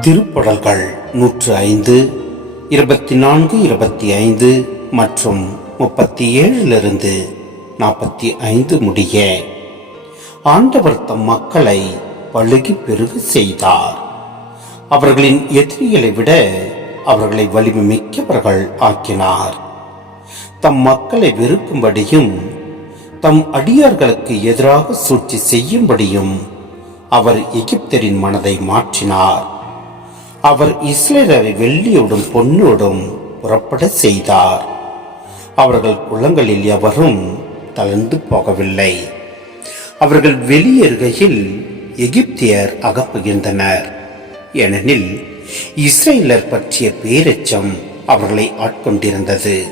திருப்படல்கள் நூற்று ஐந்து இருபத்தி நான்கு இருபத்தி ஐந்து மற்றும் முப்பத்தி ஏழிலிருந்து நாற்பத்தி ஐந்து முடிய ஆண்டவர் தம் மக்களை பழுகி பெருக செய்தார். அவர்களின் எதிரிகளை விட அவர்களை வலிமை மிக்கவர்கள் ஆக்கினார். தம் மக்களை வெறுக்கும்படியும் தம் அடியார்களுக்கு எதிராக சூழ்ச்சி செய்யும்படியும் அவர் எகிப்தரின் மனதை மாற்றினார். அவர் இஸ்ரேலரை வெள்ளியோடும் பொன்னோடும் புறப்பட செய்தார். அவர்கள் குளங்களில் எவரும் தளர்ந்து போகவில்லை. அவர்கள் வெளியேறுகையில் எகிப்தியர் அகப்புகின்றனர். ஏனெனில் இஸ்ரேலர் பற்றிய பேரச்சம் அவர்களை ஆட்கொண்டிருந்தது.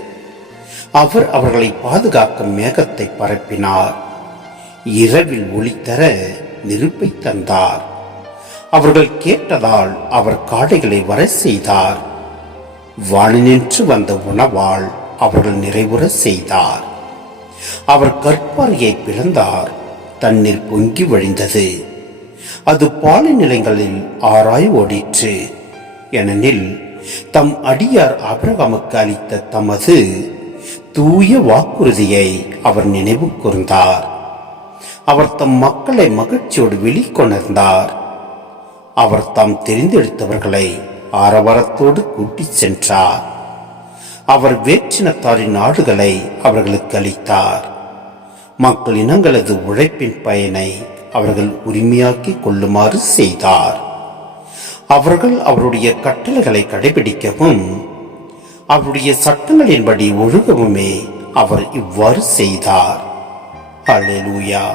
அவர் அவர்களை பாதுகாக்கும் மேகத்தை பரப்பினார். இரவில் ஒளித்தர நெருப்பை தந்தார். அவர்கள் கேட்டதால் அவர் காடைகளை வர செய்தார். வானினின்று வந்த உணவால் அவர்கள் நிறைவுற செய்தார். அவர் கற்பாறையை பிளந்தார். தண்ணீர் பொங்கி வழிந்தது. அது பாலை நிலங்களில் ஆராய் ஓடிற்று. ஏனெனில் தம் அடியார் அபிரகாமுக்கு அளித்த தமது தூய வாக்குறுதியை அவர் நினைவு கூர்ந்தார். அவர் தம் மக்களை மகிழ்ச்சியோடு வெளிக்கொணர்ந்தார். அவர் தாம் தெரிந்தெடுத்தவர்களை ஆரவாரத்தோடு கூட்டிச் சென்றார். அவர் வேற்றினத்தாரின் நாடுகளை அவர்களுக்கு அளித்தார். மக்கள் இனங்களது உழைப்பின் பயனை அவர்கள் உரிமையாக்கி கொள்ளுமாறு செய்தார். அவர்கள் அவருடைய கட்டளைகளை கடைபிடிக்கவும் அவருடைய சட்டங்களின்படி ஒழுகவுமே அவர் இவ்வாறு செய்தார். அல்லேலூயா